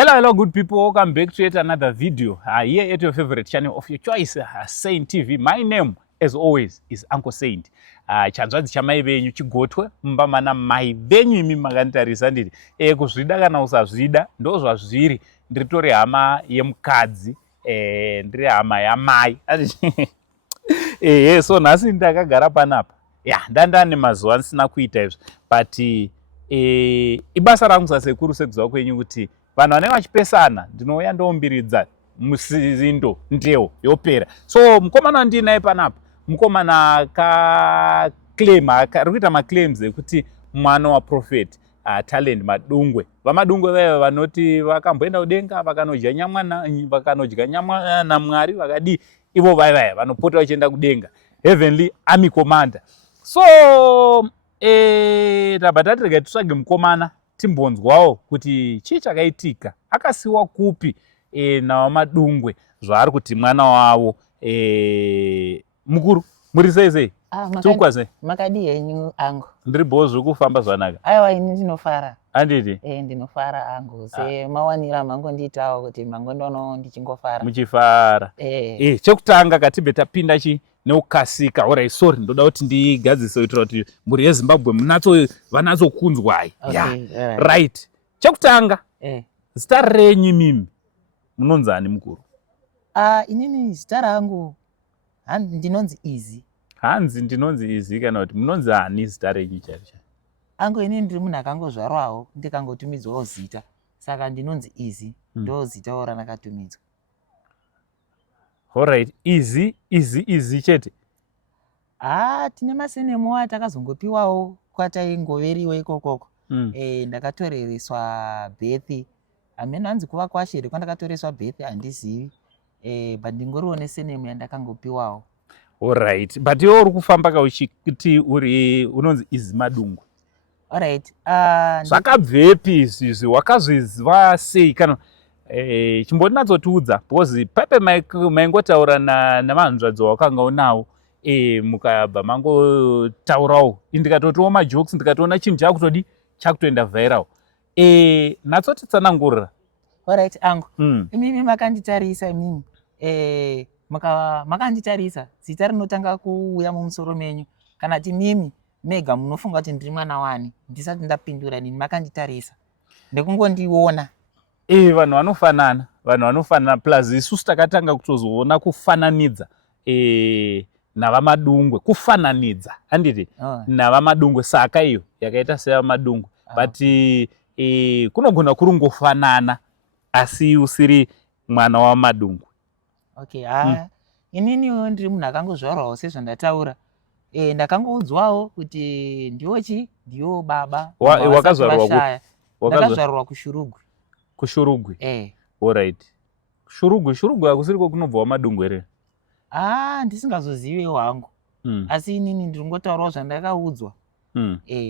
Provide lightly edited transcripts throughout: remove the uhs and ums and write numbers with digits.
Hello, good people. Welcome back to yet another video here at your favorite channel of your choice, Saint TV. My name, as always, is Uncle Saint. Chanzwadzi chamai venyu chigotwe mbamana mai venyu imi makantarisa ndiri kuzvida kana usazvida ndo zvazviri. Ndiritori hama yemukadzi, ndiri hama yamai. So nhasi ndakagara panapa. Ndandane mazuva ndisina kuita izvo, but ibasa rangu sasekuru sekuziva kwenyu kuti vanhu vanenge vachipesana ndinouya ndombiridza musizindo ndeo yopera. So mukomana wandinaye panapa mukomana akaclaim, ari kuita maclaims ekuti mwana waprofeti Talent Madungwe. Vamadungwe vaya vanoti vakamboenda kudenga vakanodya nyama naMwari vakadi, ivo vaya vanopota vachienda kudenga, Heavenly Army Commander. So tabva tatirega titsvage mukomana timbonzwawo kuti chii chakaitika, akasiwa kupi naVamadungwe zvaari kuti mwana wavo. Mukuru muri sei sei? Tukwa sei? Makadi henyu angu. Ndiri bhozvi kufamba zvanaka. Aiwa ini ndinofara. Anditi? Ndinofara angu. Mawanira mango ndiitawo kuti mango ndono ndichingofara. Muchifara. Chekutanga katibve tapinda neukasika. Alright, sorry, ndoda kuti ndigadzise kuitira kuti mburi yeZimbabwe vanatsokunzwa. Right. Chekutanga. Zita renyu mimi munonzani mukuru? Inini zita rangu ndinonzi Easy. Hanzi ndinonzi Easy kana kuti munonzi ani zita renyu chaicho? Angu inini ndiri munhu akangozvarwawo ndikangotumidzwawo zita, saka ndinonzi Easy. Ndo zita randakatumidzwa. Alright, Easy chete. Tine masenemo atakazongopiwawo kwataingoveriwa ikokoko. Ndakatorereswa birth. Amene anzi kuva kwashere kwandakatoreswa birth handizivi. But ndingoriwo nesenemo yandakangopiwawo. Alright, but iwe uri kufamba kauchiti unonzi Easy Madungwe. Alright. Zvakabvepi izvi? Wakazviziva sei kana chimbonatsotiudza, because pepe maingotaura navanhuzvadzo wakanga unawo, mukabva mangotaurawo, ndikatotiwo majokes, ndikatoona chinhu chakutodi chakutoenda viral. Natsotitsanangurira. Alright angu. Imimi makanditarisa imimi. Makanditarisa zita rinotanga kuuya mumusoro menyu kana kuti mimi mega munofunga kuti ndiri mwana wani ndisati ndapindura nini, makanditarisa ndekungondiona. Vanhu vanofanana plus isusu takatanga kutozoona kufananidza naVamadungwe, kufananidza handiti naVamadungwe, saka iyo yakaita seVamadungwe. But kunogona kuringofanana asi usiri mwana waMadungwe. Okay, inini ndiri munhu akangozvarwawo sezvandataura. Ndakangoudzwawo kuti ndiwo baba. Wakazvarwa ndakazvarwa kuShurugwi. kuShurugwi? Alright. Shurugwi akusiriko kunobva Vamadungwe here? Ndisingazoziviwo hangu. Asi inini ndiringotaurawo zvandakaudzwa.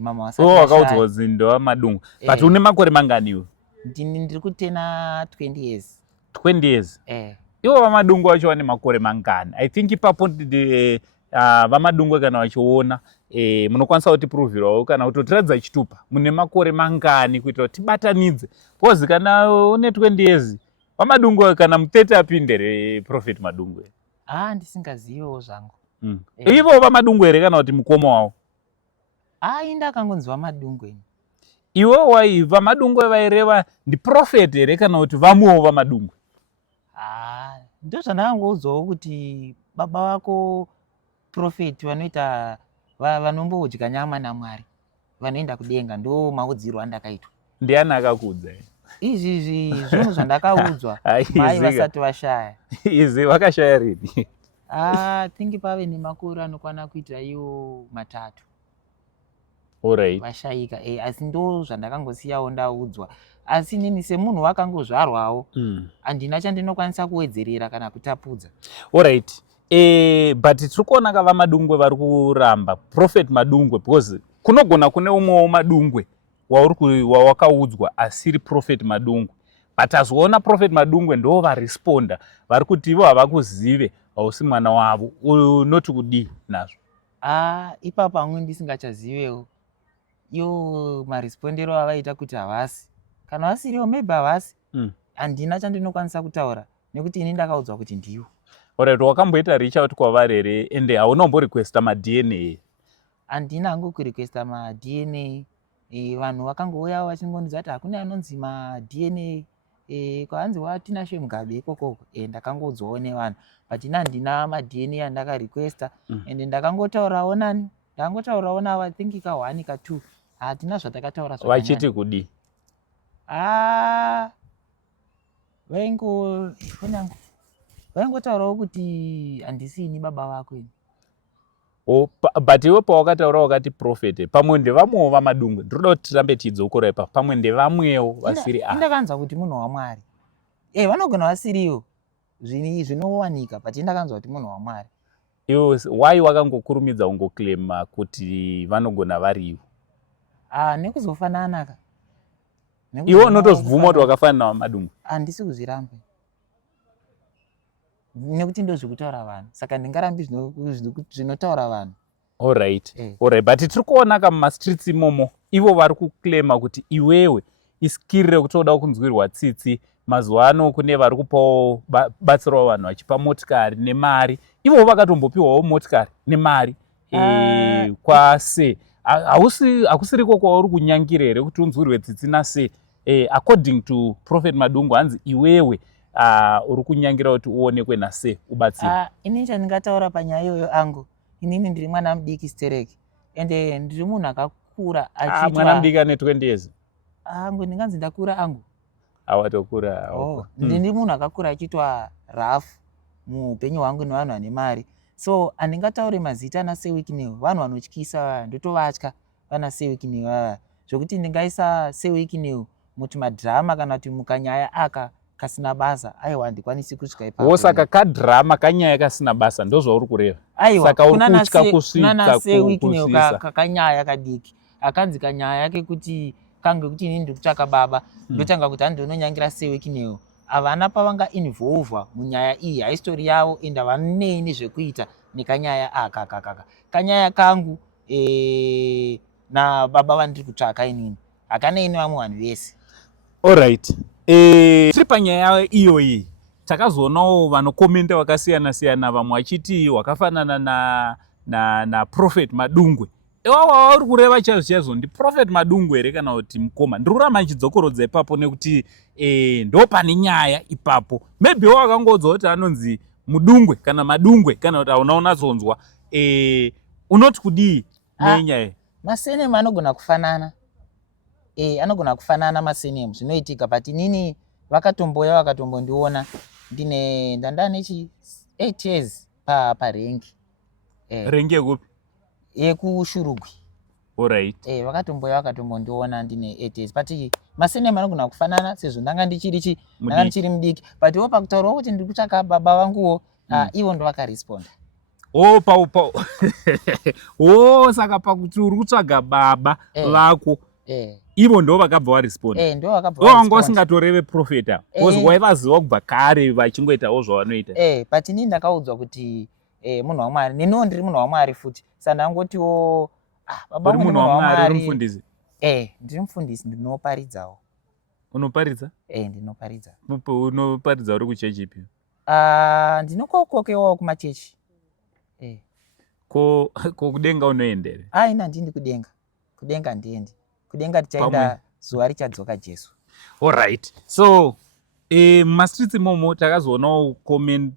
Mama wakaudzwa kuti ndeVamadungwe. But une makore mangani iwe? Ndiri kutena 20 years. 20 years? Iwo Vamadungwe vacho vane makore mangani? I think ipapo Vamadungwe kana vachiona munokwanisa kutipuruvhirawo kana kutotiradza chitupa mune makore mangani kuitira kuti tibatanidze, because kana une 20 years Vamadungwe kana mutete apinde Prophet Madungwe. Ndisingaziviwo zvangu. Ivo Vamadungwe here kana kuti mukoma wavo? Ndakangonzi Vamadungwe. Iwe Vamadungwe vaireva ndiprofeti here kana kuti vamuwo Vamadungwe? Ndo zvandakangoudzwawo kuti baba vako profeti vanoita vanombodya nyama naMwari vanoenda kudenga, ndo maudziro andakaitwa. Ndiani akakuudza? Izvi zvinhu zvandakaudzwa mai vasati vashaya. Izi vakashaya rini? Think pave nemakore anokwana kuita iwo 3. Alright. Vashayika. Asi ndo zvandakangosiyawo ndaudzwa. Asi nini semunhu wakangozvarwawo handina chandinokwanisa kuwedzerera kana kutapudza. Alright. But tiri kuona kaVamadungwe vari kuramba Prophet Madungwe, because kunogona kune umwewo Madungwe wawakaudzwa asiri Prophet Madungwe. But azoona Prophet Madungwe ndo varesponda vari kuti ivo havakuzive hausi mwana wavo, unoti kudii nazvo? Ipapo hamwe ndisingachazivewo. Iwo marespondero avaita kuti havasi. Kana vasiriwo maybe havasi, handina chandinokwanisa kutaura nekuti ini ndakaudzwa kuti ndiwo. Alright, wakamboita reach out kwavari here ende haunomborequesta madna? Handina hangu kurequesta madna. Vanhu vakangouya vachingondidza kuti hakuna anonzi madna kwahanzi watinashe Mugabe ikokoko. Ndakangodzwawo nevanhu but ina handina madna andakarequesta ende ndakangotaurawo nani, ndakangotaurawo navo I think ka 1 ka 2. Hatina zvatakataura zvakanyanya. Vachiti kudi? Vaingotaurawo kuti handisini baba vako ini. But iwe pawakataura wakati Prophet, pamwe ndevamwewo vamadungwe. Ndinoda kuti tirambe tichidzokora ipa. Pamwe ndevamwewo vasiri ndakanzwa kuti munhu waMwari. Vanogona vasiriwo zvinowanika but ndakanzwa kuti munhu waMwari. Iwe why wakangokurumidza ungoclaima kuti vanogona variwo? Nekuzofanana ka. Iwe unotozvuma kuti wakafanana namadungwe? Handisi kuzviramba. Nekuti ndozvikutaura vanhu. Saka ndingarambi zvinotaura vanhu. Alright. But tiri kuona kamumastreets imomo ivo vari kuclaima kuti iwewe iskiri rekutoda kunzwirwa tsitsi. Mazuva ano kune vari kupawo batsirawo vanhu vachipa motikari nemari. Ivo vakatombopiwawo motikari nemari kwase. Hakusiriko kwauri kunyangira here kuti unzwirwe tsitsi nase? According to Prophet Madungwe hanzi iwewe uri kunyangira kuti uonekwe nase ubatsire. Ini chandingataura panyaya iyoyo angu, inini ndiri mwana mudiki stereki ende ndiri munhu akakura achiitwa. Mwana mudiki ane 20 years? Angu ndinganzi ndakura angu. Awatokura. Ndiri munhu akakura achiitwa rafu muupenyu hwangu nevanhu vane mari. So handingatauri mazita ana Sewiknew, vanhu vanotyisa ndotovatya vana Sewiknew vava. Zvokuti ndingaisa Sewiknew muti madhirama kana kuti mukanyaya aka kasina basa, aiwa handikwanisi kusvika ipapo. Saka kadhirama kanyaya kasina basa ndozvauri kureva? Aiwa, saka uri kutya kusvika Sewiknew kakanyaya kadiki. Akanzi kanyaya yake kuti kange kuti inini ndiri kutsvaka baba, ndotanga kuti handinonyangira Sewiknew. Havana pavanga involvwa munyaya iyi, haistori yavo ende havanei nezvekuita nekanyaya aka. Kanyaya kangu nababa vandiri kutsvaka inini. Hakanei nevamwe vanhu vese. Alright. Tiri panyaya iyoyi takazoonawo vanokomenta vakasiyana-siyana, vamwe vachiti wakafanana na Prophet Madungwe. Iwawo wauri kureva chaizvo ndi Prophet Madungwe here kana kuti mukoma? Ndiri kuramba ndichidzokorodza ipapo nekuti ndo pane nyaya ipapo. Maybe wakangodzwa kuti anonzi Mudungwe kana Madungwe kana kuti hauna unatsonzwa. Unoti kudii nenyaya? Masenemu anogona kufanana. Anogona kufanana masenemu zvinoitika but inini vakatombondiona ndine ndandanechi 8 years parengi. Rengi yekupi? Yekushurugwi. Alright. Vakatombondiona ndine 8 years but masenemu anogona kufanana sezvo ndanga ndichiri mudiki but ivo pakutaurawo kuti ndiri kutsvaka baba vanguwo ivo ndo vakaresponda. Saka pakuti uri kutsvaga baba vako ivo ndo vakabva varesponda. Wanga usingatoreve Profeta waivaziva kubva kare vachingoitawo zvavanoita. But inini ndakaudzwa kuti munhu waMwari, neniwo ndiri munhu waMwari futi. Saka ndangotiwo baba uri munhu waMwari, uri mufundisi? Ndiri mufundisi, ndinoparidzawo. Unoparidza? Ndinoparidza. Unoparidza uri kuchechi ipi? Ndinokokewawo kumachechi. Ko kudenga unoendere? Ina ndindi kudenga. Kudenga ndiendi. Kudenga tichaenda zuva richadzoka Jesu. Alright. So mastreets imomo takazoonawo comment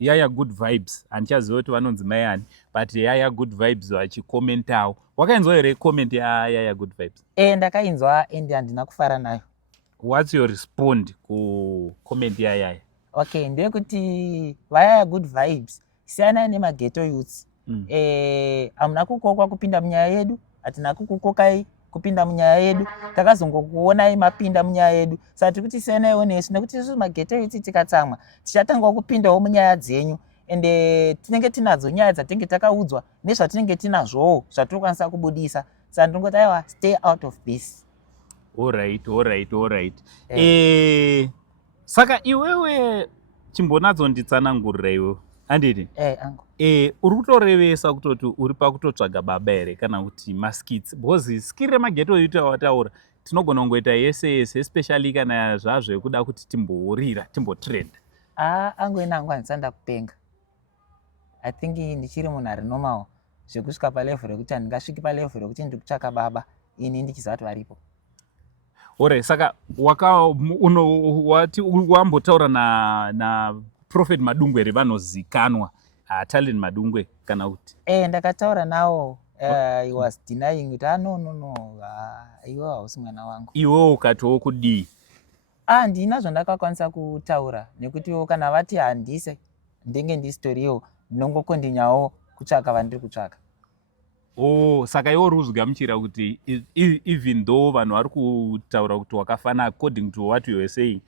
Yaya Good Vibes. Handichaziva kuti vanonzi mayani but Yaya Good Vibes vachikomentawo. Wakainzwa here comment yaYaya Good Vibes? Ndakainzwa ende handina kufara nayo. What's your respond ku comment yaYaya? Okay, ndeyekuti vaYaya Good Vibes siyana nemaghetto youths. Hamuna kukokwa kupinda munyaya yedu, hatina kukukokai kupinda munyaya yedu, takazongokuonai mapinda munyaya yedu. Saka tiri kuti siyanaiwo nesu nekuti isusu maghetto youths tikatsamwa tichatangwa kupindawo munyaya dzenyu ende tinenge tinadzo nyaya dzatinenge takaudzwa nezvatinenge tinazvowo zvatinokwanisa kubudisa. Saka ndingoti aiwa, stay out of this. Alright. Saka iwewe chimbonadzonditsanangurira iwewe handiti? Angu. Uri kutorevesa kutoti uri pakutotsvaga baba here kana kuti maskits? Because skiri remaghetto youth awataura tinogona kungoita yese especially kana zvazvekuda kuti timbourira timbotrend. Angu enangu handisanda kupenga. I think ndichiri munhu ari normal zvekusvika palevel rekuti handingasviki palevel rekuti ndikutsvaka baba ini ndichizati varipo. Alright, saka wambotaura na Prophet Madungwe here vanozikanwa Talent Madungwe kana kuti? Ndakataura nawo. He was denying it. No. Iwe hausi mwana wangu. Iwe ukatiwo kudii? Ndina zvandakakwanisa kutaura nekuti kana vati handise ndenge ndisitoriwo ndinongokondinyawo kutsvaka vandiri kutsvaka. Saka iwe uri kuzvigamuchira kuti even though vanhu vari kutaura kuti wakafana according to what you were saying,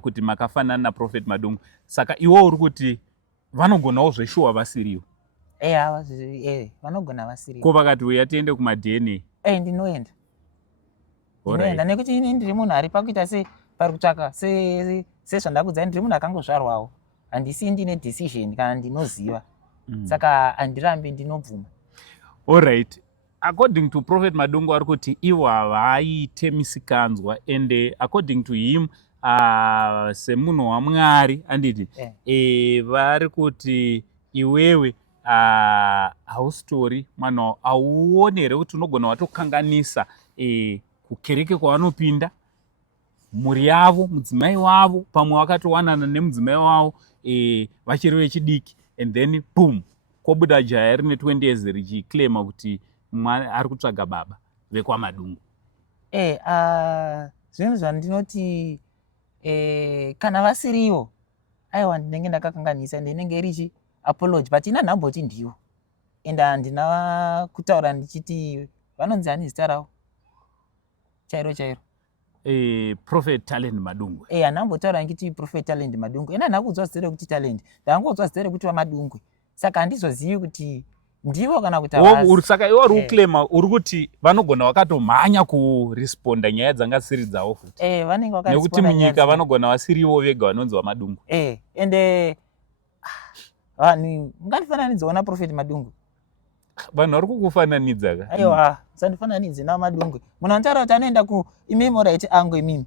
kuti makafanana na Prophet Madungwe, saka iwe uri kuti vanogonawo zveshuwa vasiriwo? Vanogona vasiriwo. Ko vakati uya tiende kuma-DNA? Ndinoenda. Ndinoenda nekuti ini ndiri munhu ari pakuita pari kutsvaka sezvandakudzai, ndiri munhu akangozvarwawo. Handisi ndine decision kana ndinoziva. Saka handirambi ndinobvuma. Alright. According to Prophet Madungwe ari kuti iwo havaiite misikanzwa, and according to him semunhu waMwari anditi vari kuti iwewe hausitori mwana hauoni here kuti unogona watokanganisa kukereke kwavanopinda, mhuri yavo, mudzimai wavo, pamwe wakatowanana nemudzimai wavo vachiri vechidiki, and then boom, kobuda jaya rine 20 years richiclaima kuti ari kutsvaga baba vekwaMadungwe. Zvinhu zvandinoti kana vasirivo, aiwa ndinenge ndakakanganisa, ndinenge richi apology, but ina nhamboti ndiwo. And handina kutaura ndichiti vanonzi hani zita ravo chairo. Prophet Talent Madungwe. Handambotaura ngiti Prophet Talent Madungwe. Ina ndakudzwa zita rekuti Talent. Ndangodzwa zita rekuti vaMadungwe. Saka handizozivi kuti ndivo kana kuti havasi. Saka iwe uri kuclaima uri kuti vanogona wakatomhanya kuresponda nyaya dzanga dzisiri dzavo futi. Vanenge vakaresponda. Nekuti munyika vanogona vasirivo vega vanonzi vaMadungwe. And vanhu ngatifananidzewo na Prophet Madungwe. Vanhu vari kukufananidza ka? Aiwa, sandifananidze naMadungwe. Munhu anotaura kuti anoenda kuimmemorate angu imimi.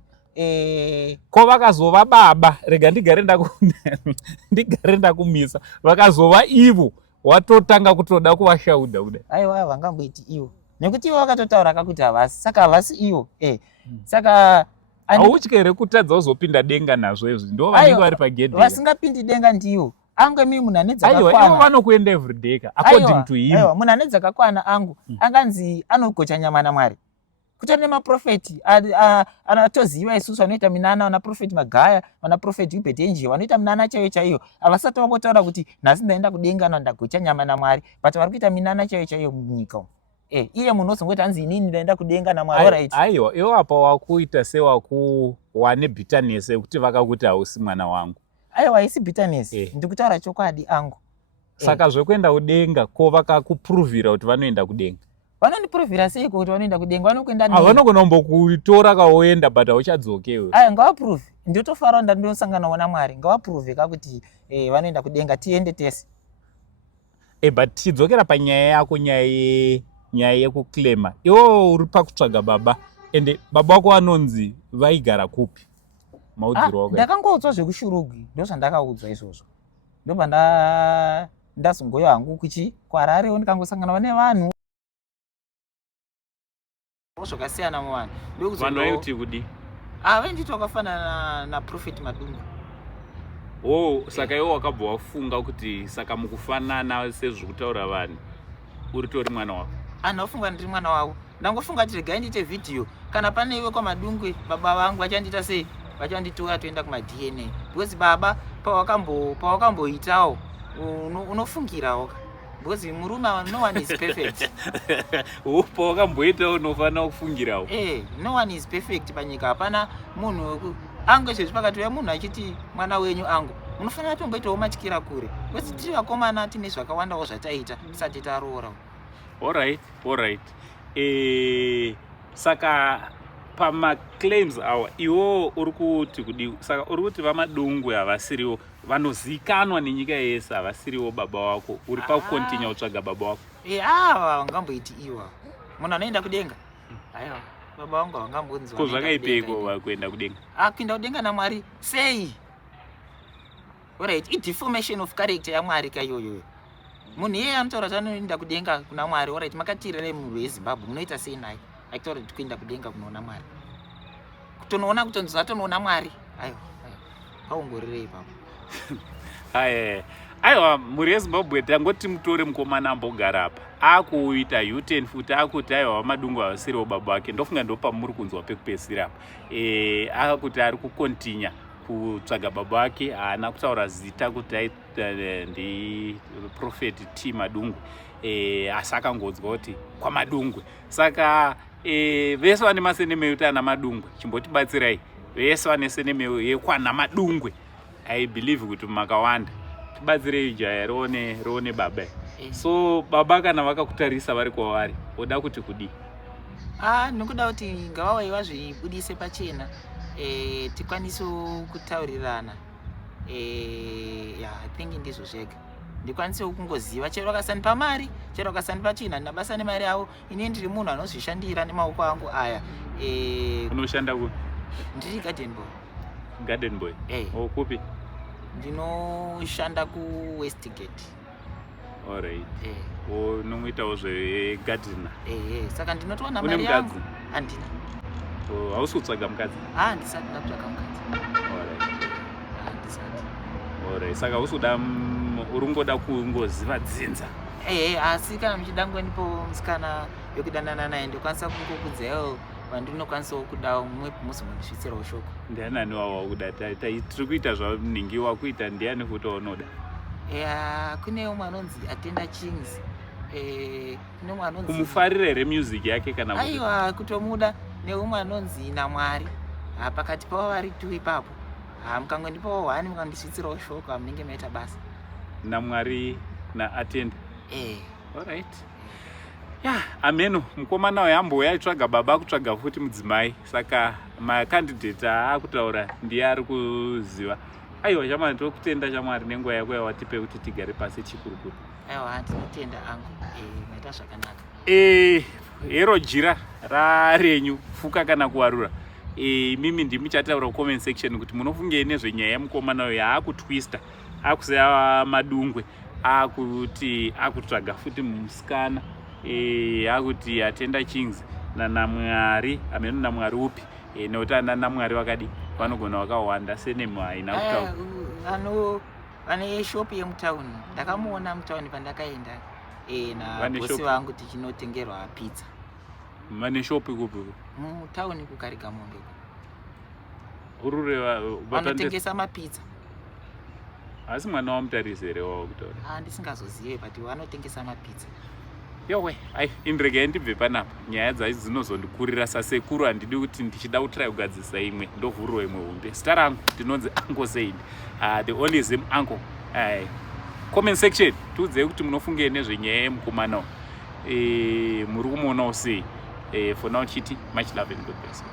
Ko vakazova baba, rega ndigare ndakumisa, vakazova ivo, watotanga kutoda kuvashauda kuda. Aiwa, vangamboiti ivo. Nekuti ivo vakatotaura kakuti havasi, saka havasi ivo. Saka hautyi here kutadza uzopinda denga nazvo izvi? Ndo vanenge vari pagedhe. Vasingapindi denga ndivo. Angu imi munhu ane dzakakwana. Aiwa, ivo vanokuenda everyday ka, according to him. Aiwa, munhu ane dzakakwana angu, anganzi anogocha nyama naMwari. Kutori nemaprofeti anatoziva isusu vanoita minana, vana Prophet Magaya, vana Prophet Hubert Enji, vanoita minana chaiyo. Havasati vangotaura kuti nhasi ndaenda kudenga ndagocha nyama naMwari, but vari kuita minana chaiyo munyika. Iye munhu ozongoti hanzi inini ndaenda kudenga naMwari. Alright. Aiwa, iwo apa wakuita sewane bitterness yekuti vakakuti hausi mwana wangu. Aiwa, isi bitterness. Ndikutaura chokwadi angu. Saka zvekuenda kudenga ko vakakuprovira kuti vanoenda kudenga? Vanondiprovira seiko kuti vanoenda kudenga? Vanokuenda nei? Vanogona kumbokutora kawoenda but hauchadzokewo. Ngavaprove. Ndotofarawo ndandosanganawo naMwari. Ngavaprove kakuti vanoenda kudenga, tiende tese. But tidzokera panyaya yako, nyaya yekuclaima. Iwo uri pakutsvaga baba, and baba wako vanonzi vaigara kupi? Maudziro wako. Ndakangodzwa zvekuShurugwi, ndozvandakaudzwa izvozvo. Ndobva ndazongoyo hangu kuHarare, ndikangosangana nevanhu zvakasiyana muvanhu. Vanhu vaiti kudi? Vainditi wakafanana na Prophet Madungwe. Saka iwo wakabva wafunga kuti saka mukufanana sezviri kutaura vanhu uri tori mwana wako? Ndinofunga ndiri mwana wavo. Ndangofunga kuti regai ndiite vhidhiyo kana pane iwe kwaMadungwe baba vangu vachandiita sei, vachanditora toenda kuma-DNA, because baba pawakamboitawo unofungirawo, because murume no one is perfect. Pawakamboitawo unofanira kufungirawo? No one is perfect panyika. Hapana munhu angu izvezvi pakati munhu achiti mwana wenyu angu, munofanira tomboitawo matyira kure, because tiri vakomana tine zvakawandawo zvataita tisati taroora. Alright. Saka pamaclaims awa iwo uri kuti kudi, saka uri kuti vaMadungwe havasiriwo, vanozikanwa nenyika yese havasiriwo baba wako, uri pakukontinya kutsvaga baba wako? Vangamboiti iwa munhu anoenda kudenga. baba vangu havangambonzi ko zvakaipeiko kuenda kudenga? Kuenda kudenga naMwari sei? Alright, i-deformation of character yaMwari kayoyo. Munhu iyeye anotaura kuti anoenda kudenga kuna Mwari. Alright, makatirire munhu weZimbabwe munoita sei naye? Akitaura kuti kuenda kudenga kunoona Mwari. Kutonoona kutonzi atonoona Mwari. Aiwa, paungorirei ipapo. Aiwa, mhuri yeZimbabwe tangoti mutore mukomana ambogara apa. Akuita U10 futi akuti aiwa Madungwe havasiriwo baba vake. Ndofunga ndopamuri kunzwa pekupedzisira apa. Akuti ari kukontinya kutsvaga baba vake, haana kutaura zita kuti ndi Prophet T Madungwe. Asi akangonzwa kuti kwaMadungwe. Saka vese vane maseneme ekuti ana Madungwe, chimbotibatsirai. Vese vane seneme yekwana Madungwe. I believe kuti makawanda. Tibatsirei jaya roone baba. So baba kana vakakutarisa vari kwavari, oda kuti kudi? Nokuda kuti ngavauye vazvibudise pachena, tikwanise kutaurirana. I think ndizvo zvega. Ndikwanise kungoziva chero vakasandipa mari, chero vakasandipa china, ndinabasa nemari yavo. Ini ndiri munhu anozvishandira nemaoko angu aya. Unoshanda kupi? Ndiri Garden Boy. Garden Boy? Kupi? Ndinoshanda kuWestgate. Alright. Unomuitawo zvegardener? Saka ndinotowana mari yangu. Une mukadzi? Handina. Hausi kutsvaga mukadzi? Ndisati ndatsvaga mukadzi. Alright. Handisati. Alright. Saka usuda uringoda kungoziva dzinza? Asi kana muchida ngonipo musikana yokudanana naye ndokwanisa kungokudzaiwo vandinokwanisawo kuda mumwe musi mundisvitsirawo shoko. Ndianani wawa wakuda? Tiri kuita zvamunhingi wakuita, ndiani futi waunoda? Kune umwe anonzi Atenda Kings. Kune umwe anonzi kumufarira here music yake kana kuti? Aiwa, kutomuda. Neumwe anonzi Namwari. Pakati pavo vari tu ipapo. Mukangondipawo hwani mukandisvitsirawo shoko hamunenge maita basa. Namwari naAtenda? Alright. Ameno, mukomana uyu ambouya aitsvaga baba, akutsvaga futi mudzimai. Saka makandidate aakutaura ndiye ari kuziva. Aiwa, shamwari tokutenda shamwari nenguva yako yawatipe kuti tigare pasi chikurukuru. Aiwa, ndinotenda angu. Maita zvakanaka. Hero jira rarenyu, fuka kana kuwarura. Mimi ndimichataura comment section kuti munofungei nezvenyaya yemukomana uyu yaakutwista, akuziva Madungwe, akuti akutsvaga futi musikana, akuti Atenda Kings naNamwari, ameno Namwari upi? Nekuti ana Namwari vakadi vanogona vakawanda senemu haina kutaura. Vane shop yemutauni. Ndakamuona mutauni pandakaenda nabosi vangu tichinotengerwa pizza. Vane shop kupi? Mutauni kuKarigamombe. Urureva vanotengesa mapizza. Asi mwana wamutarisi here wawakutaura? Ndisingazozive but vanotengesa mapizza. Yowe, indirege ndibve panapa. Nyaya dzaizi dzinozondikurira sasekuru, handidi kuti ndichida kutrai kugadzisa imwe ndovhurwa imwe hombe. Zita rangu ndinonzi Uncle Zaid. The only Zim Uncle. Comment section tiudzei kuti munofungei nezvenyaya yemukomana muri kumuonawo sei. For now chiti, much love and God bless.